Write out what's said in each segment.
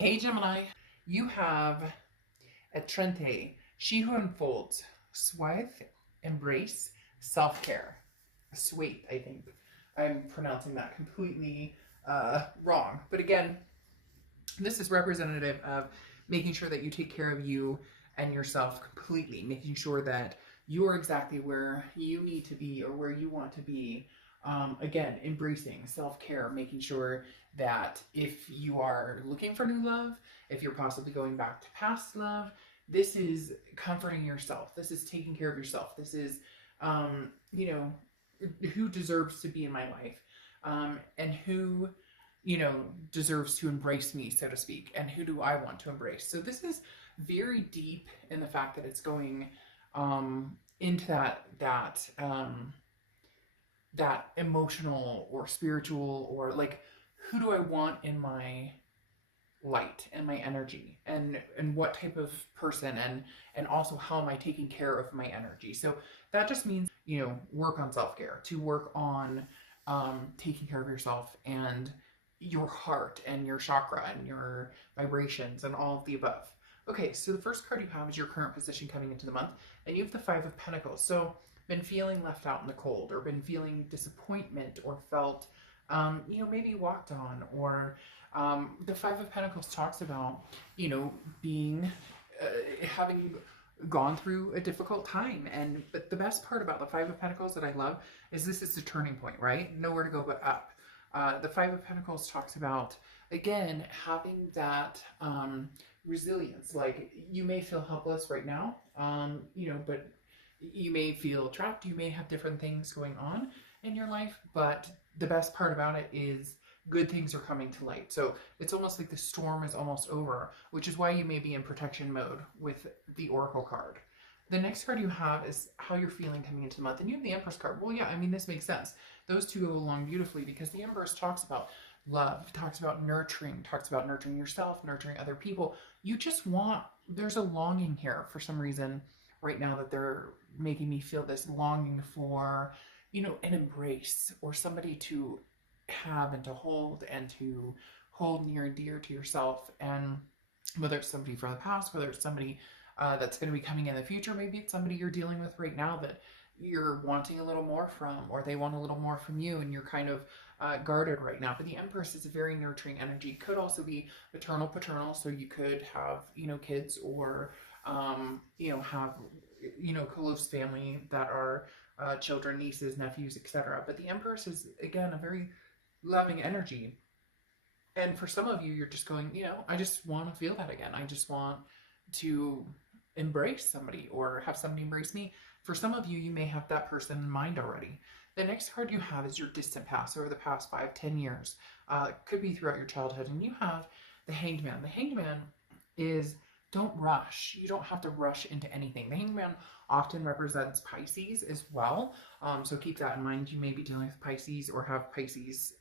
Hey Gemini, you have a Trente, she who unfolds, suave, embrace, self-care. Sweet, I think. I'm pronouncing that completely wrong. But again, this is representative of making sure that you take care of you and yourself completely, making sure that you are exactly where you need to be or where you want to be. Again, embracing self care, making sure that if you are looking for new love, if you're possibly going back to past love, this is comforting yourself. This is taking care of yourself. This is, um, you know, who deserves to be in my life, and who deserves to embrace me, so to speak, and who do I want to embrace. So this is very deep in the fact that it's going into that emotional or spiritual, or like, who do I want in my light and my energy, and what type of person, and also how am I taking care of my energy. So that just means, work on self-care, to work on taking care of yourself and your heart and your chakra and your vibrations and all of the above. Okay, so the first card you have is your current position coming into the month, and you have the Five of Pentacles. So been feeling left out in the cold, or been feeling disappointment, or felt maybe walked on, or the Five of Pentacles talks about, being, having gone through a difficult time. But the best part about the Five of Pentacles that I love is this is the turning point, right? Nowhere to go but up. The Five of Pentacles talks about, again, having that resilience. Like, you may feel helpless right now, but you may feel trapped. You may have different things going on in your life, but the best part about it is good things are coming to light. So it's almost like the storm is almost over, which is why you may be in protection mode with the Oracle card. The next card you have is how you're feeling coming into the month. And you have the Empress card. Well, yeah, I mean, this makes sense. Those two go along beautifully, because the Empress talks about love, talks about nurturing yourself, nurturing other people. You just want, there's a longing here for some reason right now, that they're making me feel this longing for, an embrace, or somebody to have and to hold near and dear to yourself. And whether it's somebody from the past, whether it's somebody that's going to be coming in the future, maybe it's somebody you're dealing with right now that you're wanting a little more from, or they want a little more from you, and you're kind of guarded right now. But the Empress is a very nurturing energy. Could also be maternal, paternal, so you could have, kids, or have, close family that are children, nieces, nephews, etc. But the Empress is, again, a very loving energy. And for some of you, you're just going, I just want to feel that again. I just want to embrace somebody, or have somebody embrace me. For some of you, you may have that person in mind already. The next card you have is your distant past, over the past 5-10 years. Could be throughout your childhood. And you have the Hanged Man. The Hanged Man is, don't rush. You don't have to rush into anything. The Hanged Man often represents Pisces as well. So keep that in mind. You may be dealing with Pisces, or have Pisces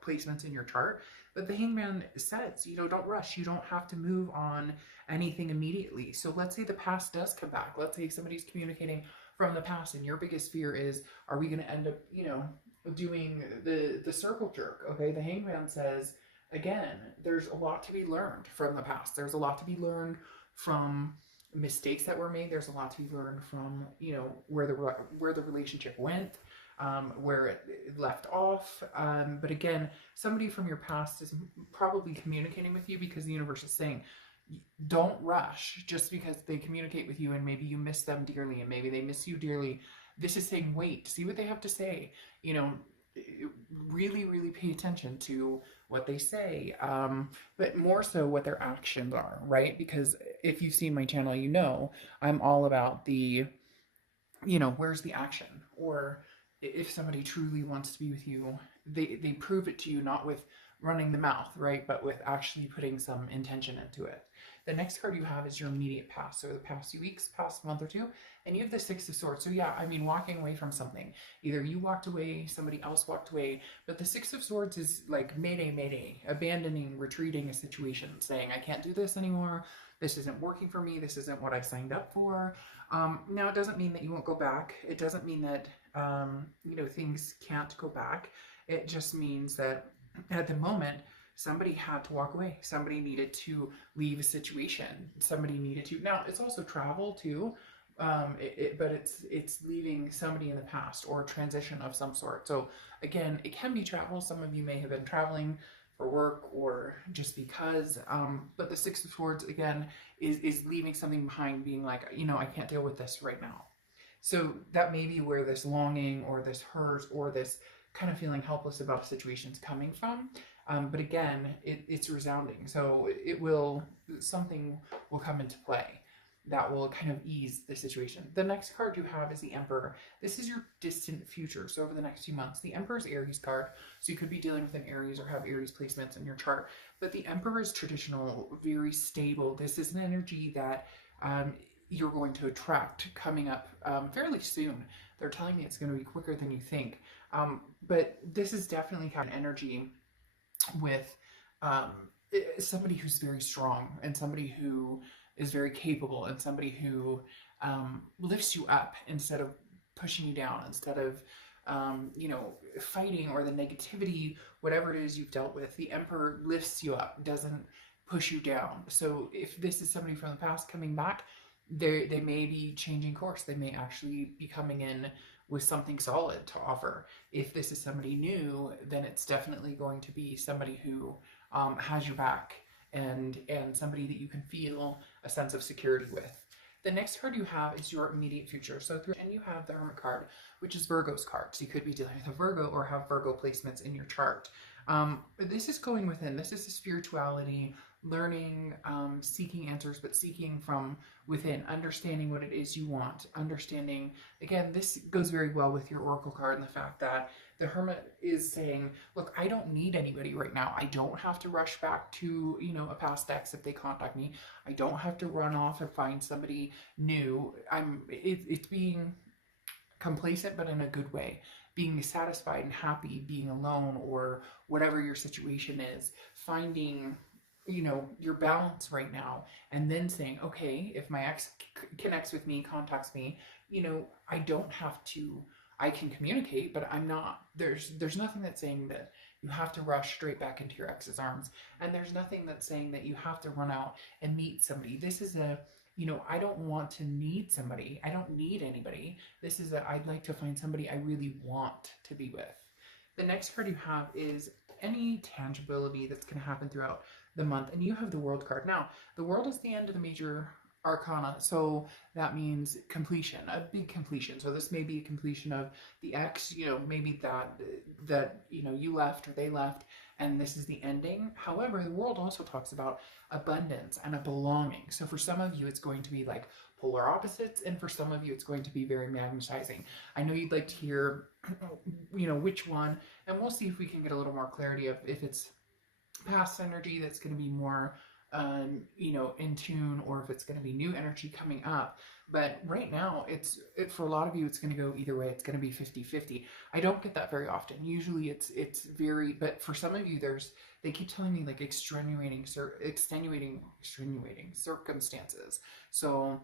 placements in your chart. But the Hanged Man says, don't rush. You don't have to move on anything immediately. So let's say the past does come back. Let's say somebody's communicating from the past, and your biggest fear is, are we going to end up, doing the circle jerk? Okay, the Hanged Man says, again, there's a lot to be learned from the past. There's a lot to be learned from mistakes that were made. There's a lot to be learned from, where the relationship went, where it left off. But again, somebody from your past is probably communicating with you, because the universe is saying, don't rush just because they communicate with you, and maybe you miss them dearly, and maybe they miss you dearly. This is saying, wait, see what they have to say. Really, really pay attention to what they say, but more so what their actions are, right? Because if you've seen my channel, I'm all about the, where's the action? Or if somebody truly wants to be with you, they prove it to you, not with running the mouth, right? But with actually putting some intention into it. The next card you have is your immediate past, so the past few weeks, past month or two, and you have the Six of Swords. So yeah, I mean, walking away from something. Either you walked away, somebody else walked away, but the Six of Swords is like mayday, mayday, abandoning, retreating a situation, saying, I can't do this anymore, this isn't working for me, this isn't what I signed up for. Now, it doesn't mean that you won't go back. It doesn't mean that, things can't go back. It just means that at the moment, somebody had to walk away. Somebody needed to leave a situation. Somebody needed to. Now it's also travel too, but it's leaving somebody in the past or a transition of some sort. So again, it can be travel. Some of you may have been traveling for work or just because. But the Six of Swords again is leaving something behind, being like, I can't deal with this right now. So that may be where this longing or this hurt or this kind of feeling helpless about a situation is coming from. But again, it's resounding. So something will come into play that will kind of ease the situation. The next card you have is the Emperor. This is your distant future. So over the next few months, the Emperor's Aries card. So you could be dealing with an Aries or have Aries placements in your chart. But the Emperor is traditional, very stable. This is an energy that you're going to attract coming up fairly soon. They're telling me it's going to be quicker than you think. But this is definitely kind of energy with somebody who's very strong and somebody who is very capable and somebody who lifts you up instead of pushing you down, instead of fighting or the negativity, whatever it is you've dealt with. The Emperor lifts you up, doesn't push you down. So if this is somebody from the past coming back, they may be changing course. They may actually be coming in with something solid to offer. If this is somebody new, then it's definitely going to be somebody who has your back and somebody that you can feel a sense of security with. The next card you have is your immediate future. And you have the Hermit card, which is Virgo's card. So you could be dealing with a Virgo or have Virgo placements in your chart. This is going within. This is the spirituality, learning, seeking answers, but seeking from within, understanding what it is you want, understanding. Again, this goes very well with your Oracle card and the fact that the Hermit is saying, look, I don't need anybody right now. I don't have to rush back to, a past ex if they contact me. I don't have to run off and find somebody new. It's being complacent, but in a good way. Being satisfied and happy, being alone, or whatever your situation is, finding your balance right now, and then saying, okay, if my ex connects with me, contacts me, I don't have to, I can communicate, but I'm not, there's nothing that's saying that you have to rush straight back into your ex's arms. And there's nothing that's saying that you have to run out and meet somebody. This is I don't want to need somebody. I don't need anybody. This is I'd like to find somebody I really want to be with. The next card you have is any tangibility that's going to happen throughout the month. And you have the World card. Now, the World is the end of the major arcana, so that means completion, a big completion. So this may be a completion of the ex, maybe that you left or they left, and this is the ending. However, the World also talks about abundance and a belonging. So for some of you, it's going to be like polar opposites, and for some of you, it's going to be very magnetizing. I know you'd like to hear, which one, and we'll see if we can get a little more clarity of if it's past energy that's going to be more in tune, or if it's going to be new energy coming up. But right now, for a lot of you, it's going to go either way. It's going to be 50-50. I don't get that very often. Usually it's very, but for some of you, they keep telling me like extenuating circumstances. So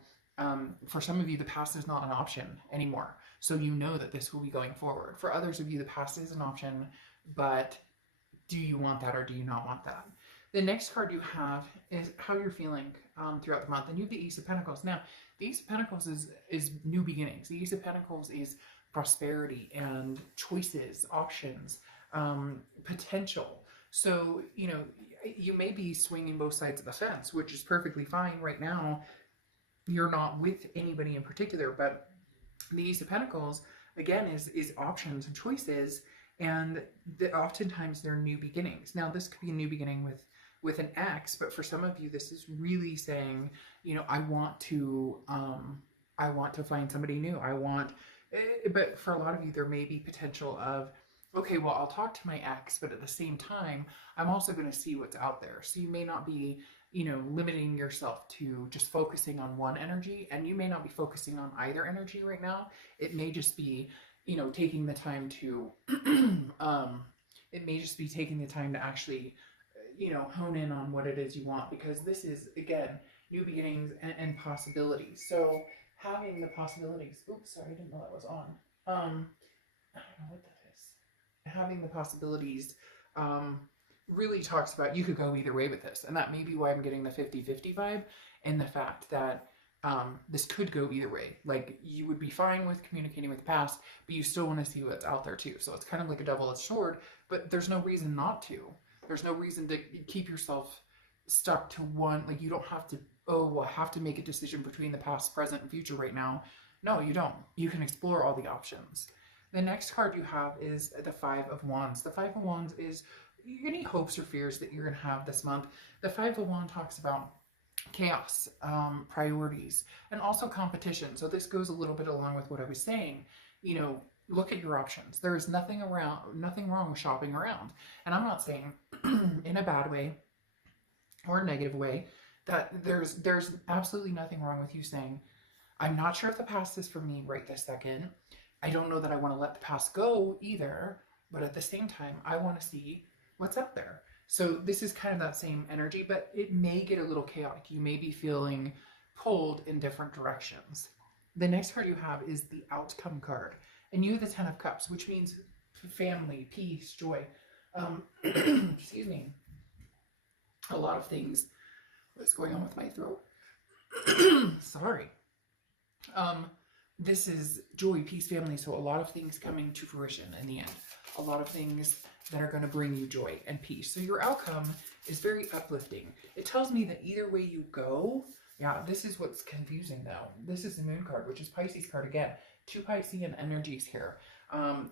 for some of you, the past is not an option anymore. So that this will be going forward. For others of you, the past is an option, but do you want that or do you not want that? The next card you have is how you're feeling throughout the month. And you have the Ace of Pentacles. Now, the Ace of Pentacles is new beginnings. The Ace of Pentacles is prosperity and choices, options, potential. So, you may be swinging both sides of the fence, which is perfectly fine. Right now, you're not with anybody in particular, but the Ace of Pentacles, again, is options and choices. And oftentimes they're new beginnings. Now, this could be a new beginning with an ex, but for some of you, this is really saying, I want to find somebody new. But for a lot of you, there may be potential of, okay, well, I'll talk to my ex, but at the same time, I'm also going to see what's out there. So you may not be, limiting yourself to just focusing on one energy, and you may not be focusing on either energy right now. It may just be, taking the time to, actually, hone in on what it is you want, because this is, again, new beginnings and possibilities. So having the possibilities, oops, sorry, I didn't know that was on. I don't know what that is. Having the possibilities, really talks about, you could go either way with this. And that may be why I'm getting the 50-50 vibe, and the fact that this could go either way. Like, you would be fine with communicating with the past, but you still want to see what's out there too. So it's kind of like a double-edged sword, but there's no reason not to. There's no reason to keep yourself stuck to one. Like, you don't have to, oh, well, I have to make a decision between the past, present, and future right now. No, you don't. You can explore all the options. The next card you have is the Five of Wands. The Five of Wands is any hopes or fears that you're going to have this month. The Five of Wands talks about chaos, priorities, and also competition. So this goes a little bit along with what I was saying. You know, look at your options. There is nothing wrong with shopping around. And I'm not saying in a bad way or a negative way that there's absolutely nothing wrong with you saying, I'm not sure if the past is for me right this second. I don't know that I want to let the past go either, but at the same time, I want to see what's out there. So this is kind of that same energy, but it may get a little chaotic. You may be feeling pulled in different directions. The next card you have is the Outcome card, and you have the Ten of Cups, which means family, peace, joy. Excuse me. A lot of things. What's going on with my throat? Sorry. This is joy, peace, family. So a lot of things coming to fruition in the end. A lot of things that are going to bring you joy and peace. So your outcome is very uplifting. It tells me that either way you go, yeah, this is what's confusing though. This is the Moon card, which is Pisces card again. Two Piscean energies here.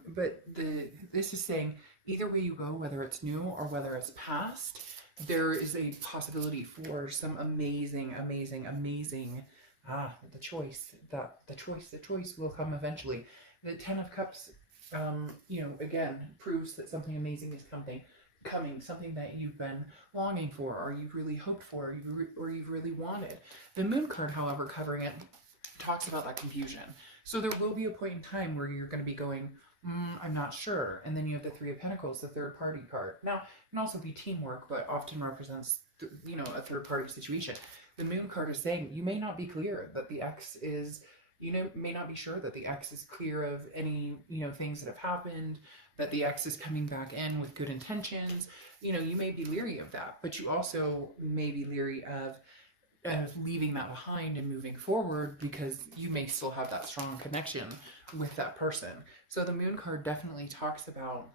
But this is saying either way you go, whether it's new or whether it's past, there is a possibility for some amazing, the choice will come eventually. The Ten of Cups, again, proves that something amazing is coming, something that you've been longing for, or you've really hoped for, or you've really wanted. The Moon card, however, covering it, talks about that confusion. So there will be a point in time where you're going to be going, I'm not sure. And then you have the Three of Pentacles, the third party card. Now, it can also be teamwork, but often represents, a third party situation. The Moon card is saying you may not be clear that the ex is, may not be sure that the ex is clear of any, things that have happened, that the ex is coming back in with good intentions. You may be leery of that, but you also may be leery of leaving that behind and moving forward, because you may still have that strong connection with that person. So the Moon card definitely talks about,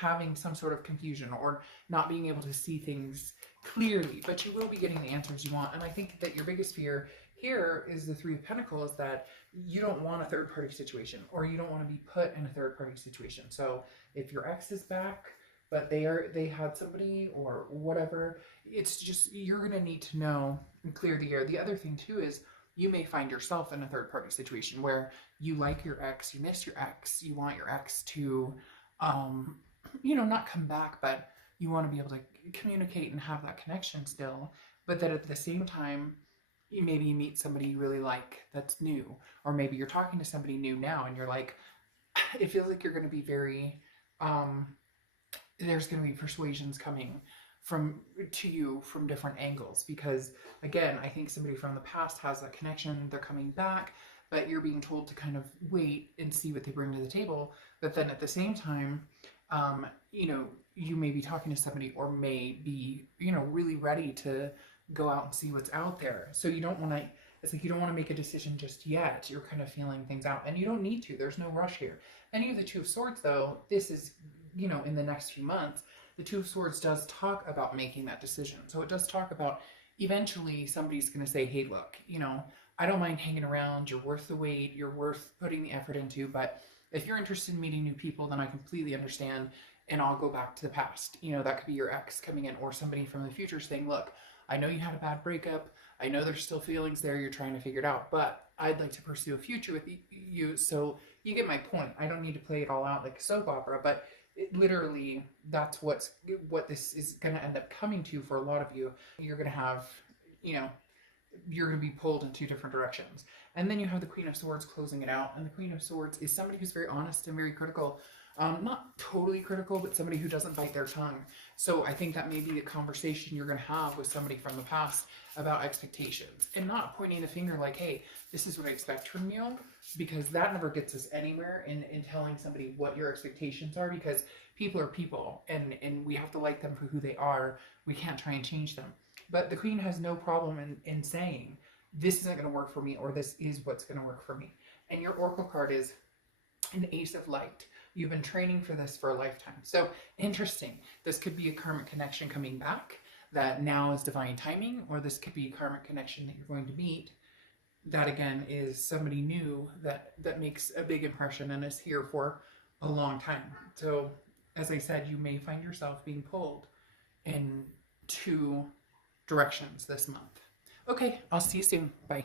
having some sort of confusion or not being able to see things clearly, but you will be getting the answers you want. And I think that your biggest fear here is the Three of Pentacles, that you don't want a third party situation, or you don't want to be put in a third party situation. So if your ex is back, but they had somebody or whatever, it's just, you're going to need to know and clear the air. The other thing too is you may find yourself in a third party situation where you like your ex, you miss your ex, you want your ex to, not come back, but you want to be able to communicate and have that connection still. But that at the same time, you meet somebody you really like that's new, or maybe you're talking to somebody new now and you're like, it feels like you're going to be very, there's going to be persuasions coming to you from different angles, because again, I think somebody from the past has that connection, they're coming back, but you're being told to kind of wait and see what they bring to the table. But then at the same time, you may be talking to somebody, or may be, really ready to go out and see what's out there. So you don't want to, it's like you don't want to make a decision just yet. You're kind of feeling things out, and you don't need to. There's no rush here. Any of the Two of Swords, though, this is, in the next few months, the Two of Swords does talk about making that decision. So it does talk about eventually somebody's going to say, hey, look, I don't mind hanging around. You're worth the wait. You're worth putting the effort into. But if you're interested in meeting new people, then I completely understand, and I'll go back to the past. That could be your ex coming in, or somebody from the future saying, look, I know you had a bad breakup. I know there's still feelings there. You're trying to figure it out, but I'd like to pursue a future with you. So you get my point. I don't need to play it all out like a soap opera, but literally that's what this is going to end up coming to for a lot of you. You're going to have, you're going to be pulled in two different directions. And then you have the Queen of Swords closing it out. And the Queen of Swords is somebody who's very honest and very critical. Not totally critical, but somebody who doesn't bite their tongue. So I think that may be a conversation you're going to have with somebody from the past about expectations, and not pointing the finger like, hey, this is what I expect from you, because that never gets us anywhere in telling somebody what your expectations are, because people are people, and we have to like them for who they are. We can't try and change them. But the Queen has no problem in saying, this isn't going to work for me, or this is what's going to work for me. And your Oracle card is an Ace of Light. You've been training for this for a lifetime. So interesting. This could be a karmic connection coming back that now is divine timing, or this could be a karmic connection that you're going to meet that again is somebody new that makes a big impression and is here for a long time. So as I said, you may find yourself being pulled in two directions this month. Okay, I'll see you soon. Bye.